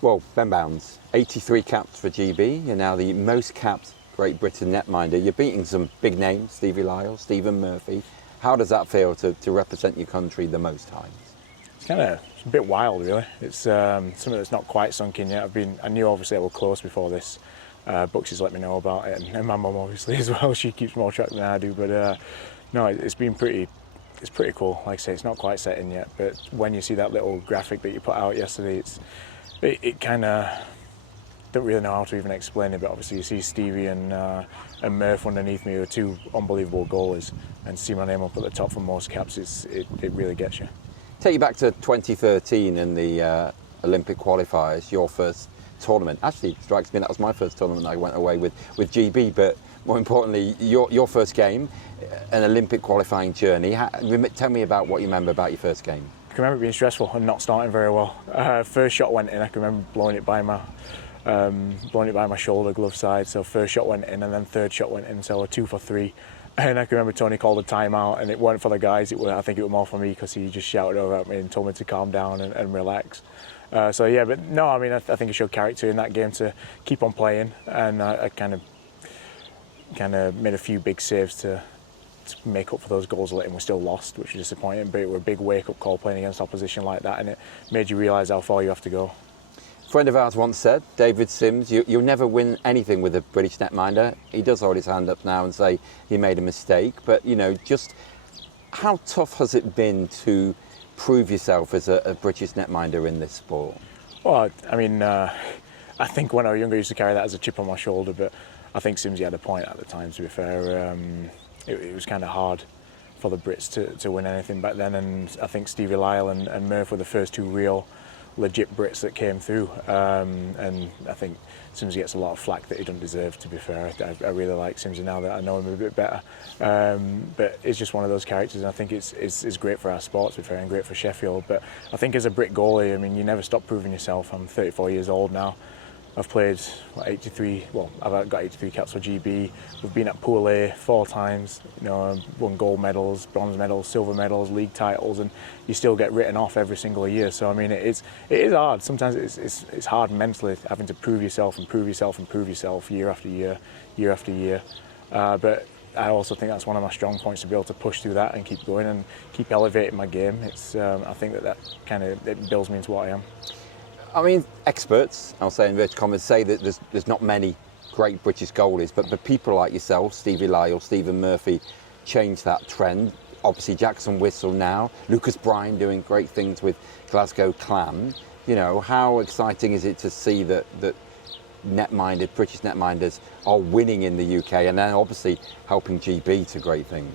Well, Ben Bowns, 83 caps for GB. You're now the most capped Great Britain netminder. You're beating some big names, Stevie Lyle, Stephen Murphy. How does that feel to represent your country the most times? It's a bit wild, really. It's something that's not quite sunk in yet. I knew obviously I was close before this. Bucks let me know about it, and my mum obviously as well. She keeps more track than I do, but no, it's been pretty cool. Like I say, it's not quite set in yet, but when you see that little graphic that you put out yesterday, it kind of don't really know how to even explain it. But obviously, you see Stevie and Murph underneath me, who are two unbelievable goalies, and see my name up at the top for most caps. It really gets you. Take you back to 2013 in the Olympic qualifiers, your first tournament. Actually, it strikes me that was my first tournament I went away with GB, but more importantly, your first game, an Olympic qualifying journey. Tell me about what you remember about your first game. I can remember it being stressful and not starting very well. First shot went in. I can remember blowing it by my shoulder glove side. So first shot went in, and then third shot went in. So a 2 for 3. And I can remember Tony called a timeout, and it wasn't for the guys. I think it was more for me, because he just shouted over at me and told me to calm down and relax. So yeah, but no, I mean, I think I showed character in that game to keep on playing, and I kind of made a few big saves to make up for those goals and we still lost, which was disappointing. But it was a big wake-up call playing against opposition like that, and it made you realise how far you have to go. A friend of ours once said, David Sims, you'll never win anything with a British netminder. He does hold his hand up now and say he made a mistake, but just how tough has it been to prove yourself as a British netminder in this sport? Well, I mean, I think when I was younger I used to carry that as a chip on my shoulder, but I think Simsy had a point at the time, to be fair. It was kind of hard for the Brits to win anything back then, and I think Stevie Lyle and Murph were the first two real legit Brits that came through, and I think Simsy gets a lot of flack that he doesn't deserve, to be fair. I really like Simsy now that I know him a bit better, but it's just one of those characters, and I think it's great for our sport, to be fair, and great for Sheffield. But I think as a Brit goalie, I mean, you never stop proving yourself. I'm 34 years old now. I've played 83. Well, I've got 83 caps for GB. We've been at Pool A 4 times. Won gold medals, bronze medals, silver medals, league titles, and you still get written off every single year. So I mean, it is hard. Sometimes it's hard mentally, having to prove yourself and prove yourself and prove yourself year after year, year after year. But I also think that's one of my strong points, to be able to push through that and keep going and keep elevating my game. I think that kind of builds me into what I am. I mean, experts, I'll say in inverted commas, say that there's not many great British goalies, but people like yourself, Stevie Lyle, Stephen Murphy, changed that trend. Obviously, Jackson Whistle now, Lucas Bryan doing great things with Glasgow Clan. How exciting is it to see that British netminders are winning in the UK, and then obviously helping GB to great things?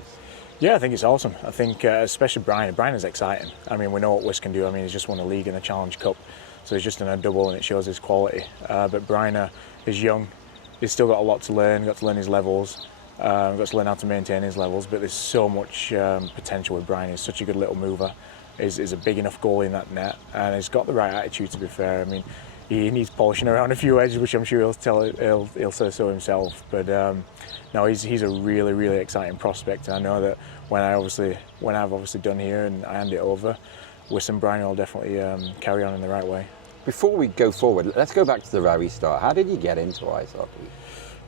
Yeah, I think it's awesome. I think especially Bryan is exciting. I mean, we know what Wiss can do. I mean, he's just won a league and a Challenge Cup, so he's just done a double, and it shows his quality. But Bryan is young. He's still got a lot to learn. Got to learn his levels. Got to learn how to maintain his levels. But there's so much potential with Bryan. He's such a good little mover. He's a big enough goalie in that net, and he's got the right attitude, to be fair. I mean, he needs polishing around a few edges, which I'm sure he'll say so himself. But no, he's a really, really exciting prospect. And I know that when I've obviously done here and I hand it over, Wiss and Bryan will definitely carry on in the right way. Before we go forward, let's go back to the very start. How did you get into ice hockey?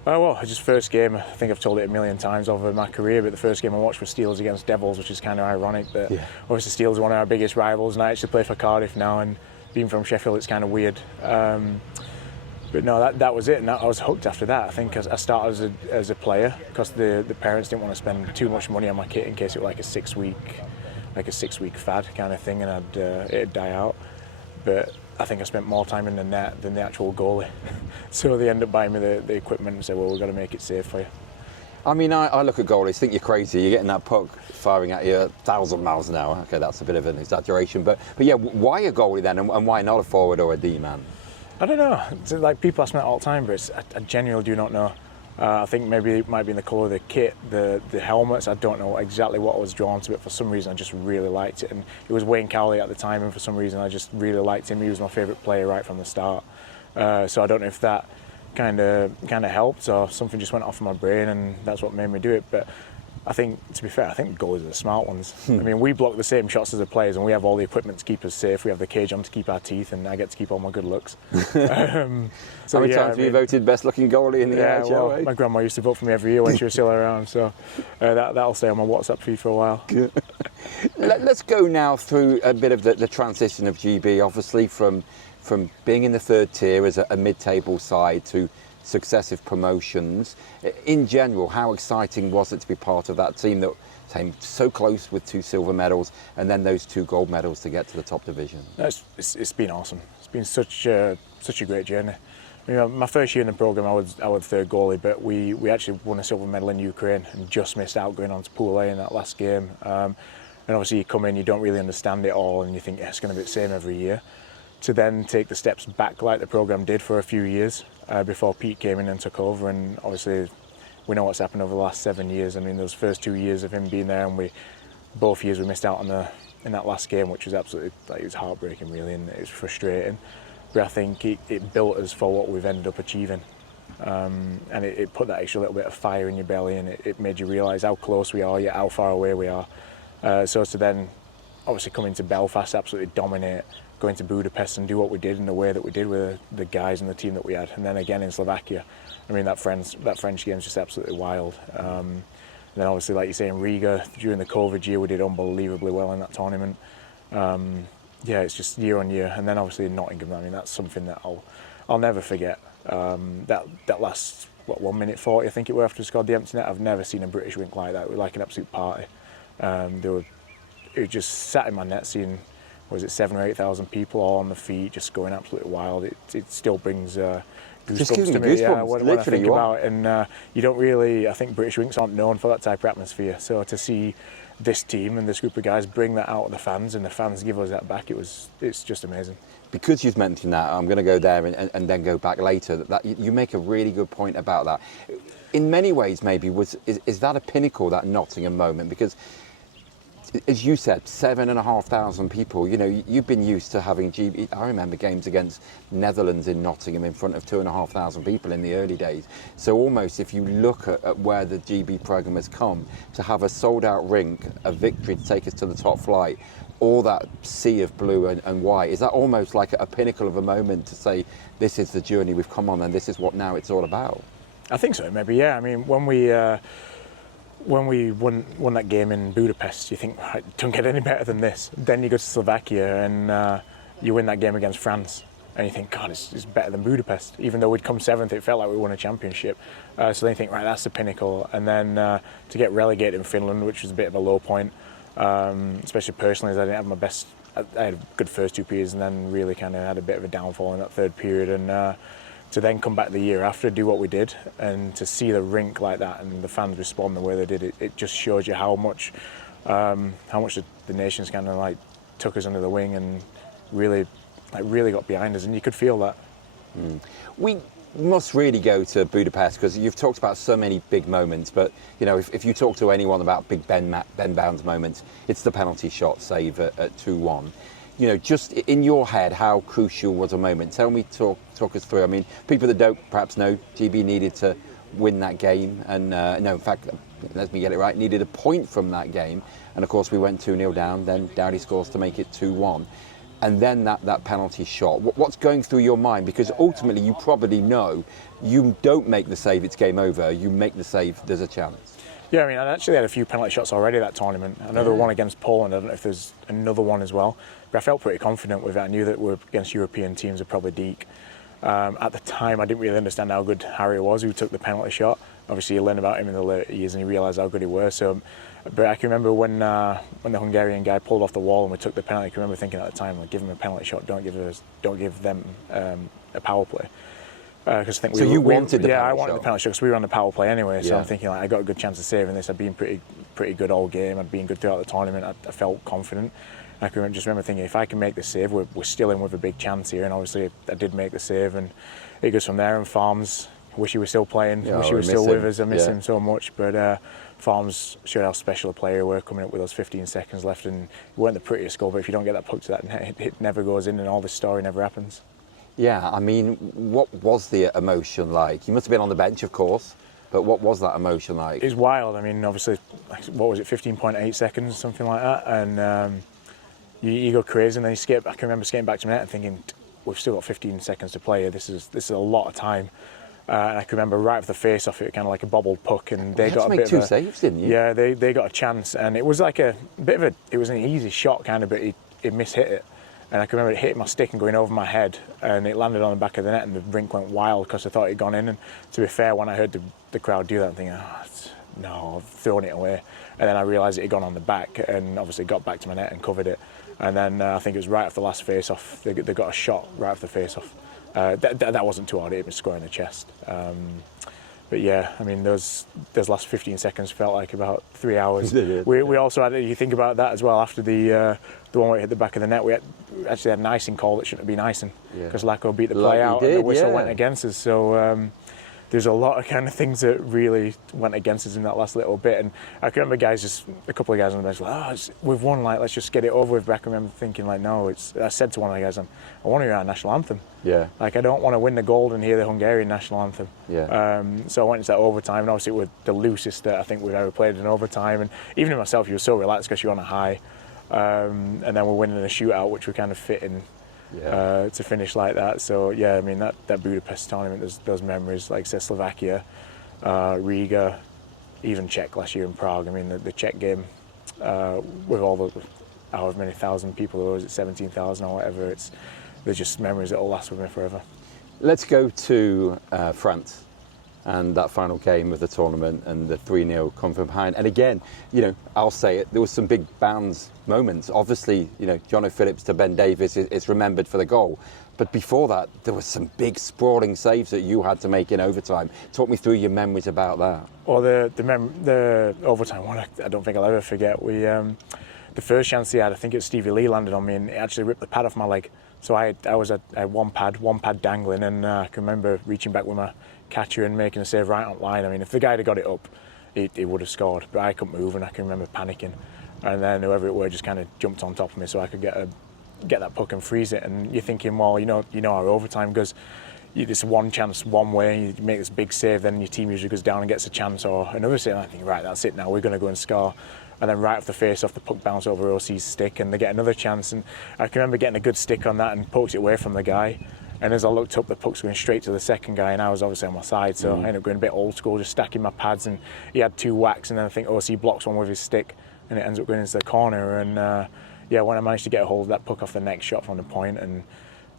Well, just first game, I think I've told it a million times over my career, but the first game I watched was Steelers against Devils, which is kind of ironic. But obviously Steelers are one of our biggest rivals, and I actually play for Cardiff now, and being from Sheffield, it's kind of weird. But no, that was it, and I was hooked after that. I think I started as a player, because the parents didn't want to spend too much money on my kit in case it was like a six week fad kind of thing, and it'd die out. But I think I spent more time in the net than the actual goalie. So they ended up buying me the equipment and said, well, we've got to make it safe for you. I mean, I look at goalies, think you're crazy. You're getting that puck firing at you 1,000 miles an hour. Okay, that's a bit of an exaggeration. But yeah, why a goalie then, and why not a forward or a D-man? I don't know. It's like, people ask me that all the time, but I genuinely do not know. I think maybe it might be in the colour of the kit, the helmets. I don't know exactly what I was drawn to, but for some reason I just really liked it. And it was Wayne Cowley at the time, and for some reason I just really liked him. He was my favourite player right from the start. So I don't know if that kind of helped, or something just went off in my brain, and that's what made me do it. But I think, to be fair, I think goalies are the smart ones. I mean, we block the same shots as the players, and we have all the equipment to keep us safe. We have the cage on to keep our teeth, and I get to keep all my good looks. So how many times have you voted best looking goalie in the IHL? Well, my grandma used to vote for me every year when she was still around, so that'll stay on my WhatsApp feed for a while. Let's go now through a bit of the transition of GB, obviously from being in the third tier as a mid-table side to successive promotions. In general, how exciting was it to be part of that team that came so close with 2 silver medals and then those 2 gold medals to get to the top division? It's been awesome. It's been such a great journey. You know, my first year in the program, I was third goalie, but we actually won a silver medal in Ukraine and just missed out going on to Pool A in that last game. And obviously, you come in, you don't really understand it all, and you think it's going to be the same every year. To then take the steps back like the program did for a few years before Pete came in and took over, and obviously we know what's happened over the last 7 years. I mean, those first 2 years of him being there, and both years we missed out on in that last game, which was absolutely, it was heartbreaking really, and it was frustrating. But I think it built us for what we've ended up achieving, and it put that extra little bit of fire in your belly, and it made you realise how close we are, yet how far away we are. So to then obviously come into Belfast, absolutely dominate, going to Budapest and do what we did in the way that we did with the guys and the team that we had, and then again in Slovakia. I mean, that French game is just absolutely wild. And then obviously, like you say, in Riga during the COVID year, we did unbelievably well in that tournament. Yeah, it's just year on year, and then obviously in Nottingham. I mean, that's something that I'll never forget. That last 1 minute 40, I think it was, after we scored the empty net. I've never seen a British rink like that. It was like an absolute party. It just sat in my net seeing, was it 7,000 or 8,000 people all on the feet, just going absolutely wild. It still brings goosebumps to me. Yeah, when I think about it, and you don't really. I think British rinks aren't known for that type of atmosphere. So to see this team and this group of guys bring that out of the fans, and the fans give us that back, it's just amazing. Because you've mentioned that, I'm going to go there and then go back later. That you make a really good point about that. In many ways, maybe is that a pinnacle, that Nottingham moment? Because, as you said, 7,500 people. You know, you've been used to having GB. I remember games against Netherlands in Nottingham in front of 2,500 people in the early days. So almost, if you look at where the GB program has come, to have a sold-out rink, a victory to take us to the top flight, all that sea of blue and white, is that almost like a pinnacle of a moment to say, this is the journey we've come on, and this is what now it's all about? I think so, maybe. Yeah. I mean, when we won that game in Budapest, you think, right, don't get any better than this. Then you go to Slovakia and you win that game against France, and you think, God, it's better than Budapest. Even though we'd come 7th, it felt like we won a championship. So then you think, right, that's the pinnacle. And then to get relegated in Finland, which was a bit of a low point, especially personally, as I didn't have my best. I had a good first 2 periods, and then really kind of had a bit of a downfall in that third period. And to then come back the year after, do what we did, and to see the rink like that and the fans respond the way they did, it just shows you how much the nations kind of like took us under the wing and really got behind us, and you could feel that. We must really go to Budapest, because you've talked about so many big moments, but you know, if you talk to anyone about big Ben Bowns moments, it's the penalty shot save at 2-1. You know, just in your head, how crucial was a moment? Talk us through. I mean, people that don't perhaps know, GB needed to win that game, and no, in fact, let me get it right, needed a point from that game, and of course we went 2-0 down, then Dowdy scores to make it 2-1, and then that penalty shot. What's going through your mind? Because ultimately you probably know, you don't make the save, it's game over. You make the save, there's a chance. Yeah, I mean, I actually had a few penalty shots already that tournament. Another one against Poland. I don't know if there's another one as well. But I felt pretty confident with it. I knew that we're against European teams are probably deek. At the time, I didn't really understand how good Harry was, who took the penalty shot. Obviously, you learn about him in the later years, and you realise how good he was. So, but I can remember when the Hungarian guy pulled off the wall and we took the penalty. I can remember thinking at the time, like, give him a penalty shot. Don't give them a power play. Because I think you wanted the penalty shot? Yeah, I wanted the penalty shot because we were on the power play anyway. So yeah. I'm thinking, like, I got a good chance of saving this. I'd been pretty good all game. I'd been good throughout the tournament. I felt confident. I can just remember thinking, if I can make the save, we're still in with a big chance here. And obviously, I did make the save, and it goes from there. And Farms, wish he was still playing. Yeah, wish he was still with us. I miss him so much. But Farms showed how special a player we were, coming up with those 15 seconds left. And it weren't the prettiest goal, but if you don't get that puck to that net, it never goes in, and all this story never happens. Yeah, I mean, what was the emotion like? You must have been on the bench, of course, But what was that emotion like? It's wild. I mean, obviously, what was it, 15.8 seconds, something like that, and you go crazy, and then you skip. I can remember skating back to my net and thinking, we've still got 15 seconds to play. This is a lot of time. And I can remember right off the face off it, kind of like a bobbled puck, and they got a bit to make of two saves, didn't you? Yeah, they got a chance, and it was like a bit of a. It was an easy shot, kind of, but it mishit it. And I can remember it hitting my stick and going over my head, and it landed on the back of the net, and the rink went wild because I thought it'd gone in. And to be fair, when I heard the crowd do that, I'm thinking, no, I've thrown it away. And then I realised it had gone on the back, and obviously got back to my net and covered it. And then I think it was right off the last face-off, they got a shot right off the face-off. That wasn't too hard, it hit me square in the chest. But yeah, I mean, those last 15 seconds felt like about 3 hours. We also had, you think about that as well, after the one where it hit the back of the net, we actually had an icing call that shouldn't have been icing, because Lacko beat the play out and the whistle went against us. So there's a lot of kind of things that really went against us in that last little bit. And I can remember a couple of guys on the bench, like, we've won, like, let's just get it over with. But I can remember thinking, like, no, I said to one of the guys, I want to hear our national anthem. Yeah. Like, I don't want to win the gold and hear the Hungarian national anthem. Yeah. So I went into that overtime, and obviously it was the loosest that I think we've ever played in overtime. And even in myself, you were so relaxed because you're on a high. And then we're winning a shootout, which we're kind of fitting. To finish like that. So yeah, I mean, that Budapest tournament, those memories, like say Slovakia, Riga, even Czech last year in Prague. I mean, the Czech game with all the however many thousand people there was, it 17,000 or whatever. They're just memories that will last with me forever. Let's go to France and that final game of the tournament and the 3-0 come from behind. And again, I'll say it, there was some big Bowns moments. Obviously, Jono Phillips to Ben Davies is remembered for the goal. But before that, there was some big sprawling saves that you had to make in overtime. Talk me through your memories about that. Well, the overtime one, I don't think I'll ever forget. The first chance he had, I think it was Stevie Lyle landed on me, and it actually ripped the pad off my leg. So I had one pad dangling, and I can remember reaching back with my catcher and making a save right on line. I mean, if the guy had got it up, he would have scored. But I couldn't move, and I can remember panicking. And then whoever it were just kind of jumped on top of me so I could get that puck and freeze it. And you're thinking, well, our overtime goes, it's one chance one way, you make this big save, then your team usually goes down and gets a chance or another save. And I think, right, that's it now, we're going to go and score. And then right off the face off, the puck bounced over OC's stick, and they get another chance. And I can remember getting a good stick on that and poked it away from the guy. And as I looked up, the puck's going straight to the second guy, and I was obviously on my side, so I ended up going a bit old school, just stacking my pads. And he had two whacks, and then I think OC blocks one with his stick, and it ends up going into the corner. And when I managed to get a hold of that puck off the next shot from the point, and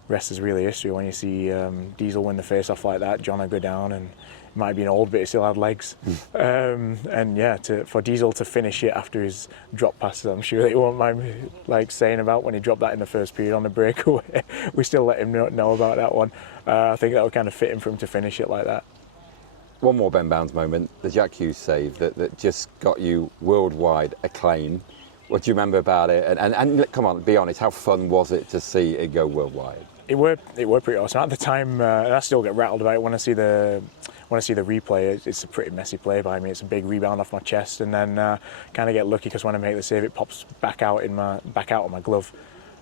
rest is really history. When you see Diesel win the face-off like that, Jono go down, and it might have been old, but he still had legs. For Diesel to finish it after his drop passes, I'm sure that he won't mind me saying about when he dropped that in the first period on the breakaway. We still let him know about that one. I think that would kind of fit him for him to finish it like that. One more Ben Bowns moment, the Jack Hughes save that just got you worldwide acclaim. What do you remember about it? And come on, be honest, how fun was it to see it go worldwide? It were pretty awesome. At the time, and I still get rattled about it when I see the replay. It's a pretty messy play by me. It's a big rebound off my chest, and then kind of get lucky because when I make the save, it pops back out on my glove,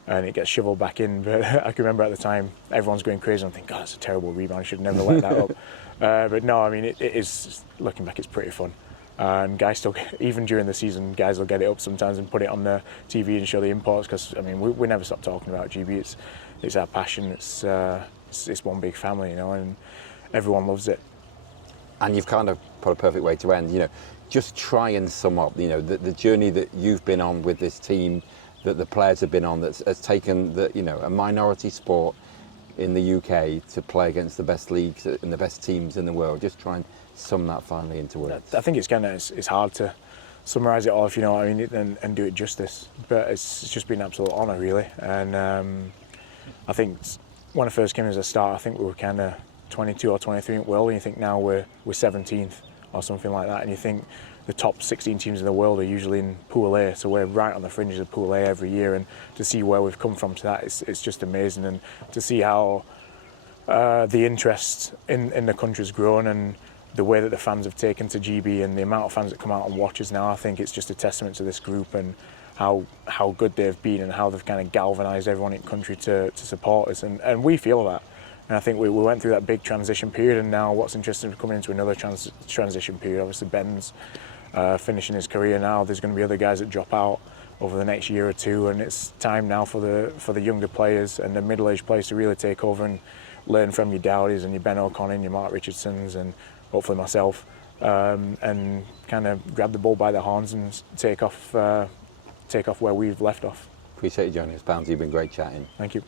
and it gets shoveled back in. But I can remember at the time, everyone's going crazy. I'm thinking, God, it's a terrible rebound. I should never let that up. But no, I mean, it is. Looking back, it's pretty fun. And guys still, even during the season, guys will get it up sometimes and put it on the TV and show the imports, because I mean, we never stop talking about GB. It's our passion. It's one big family, and everyone loves it. And you've kind of put a perfect way to end. Just try and sum up. The journey that you've been on with this team, that the players have been on, that has taken a minority sport in the UK to play against the best leagues and the best teams in the world. Just try and sum that finally into words. I think it's hard to summarise it all, if you know what I mean, and do it justice. But it's just been an absolute honour, really. And I think when I first came as a start, I think we were kind of 22 or 23 in the world, and you think now we're 17th or something like that, and you think the top 16 teams in the world are usually in Pool A, so we're right on the fringes of Pool A every year, and to see where we've come from to that, it's just amazing, and to see how the interest in the country's grown, and the way that the fans have taken to GB, and the amount of fans that come out and watch us now, I think it's just a testament to this group and how good they've been, and how they've kind of galvanised everyone in the country to support us, and we feel that. And I think we went through that big transition period, and now what's interesting is coming into another transition period. Obviously, Ben's finishing his career now. There's going to be other guys that drop out over the next year or two, and it's time now for the younger players and the middle-aged players to really take over and learn from your Dowdies and your Ben O'Connor and your Mark Richardsons and hopefully myself, and kind of grab the bull by the horns and take off where we've left off. Appreciate you joining us, Bowns. You've been great chatting. Thank you.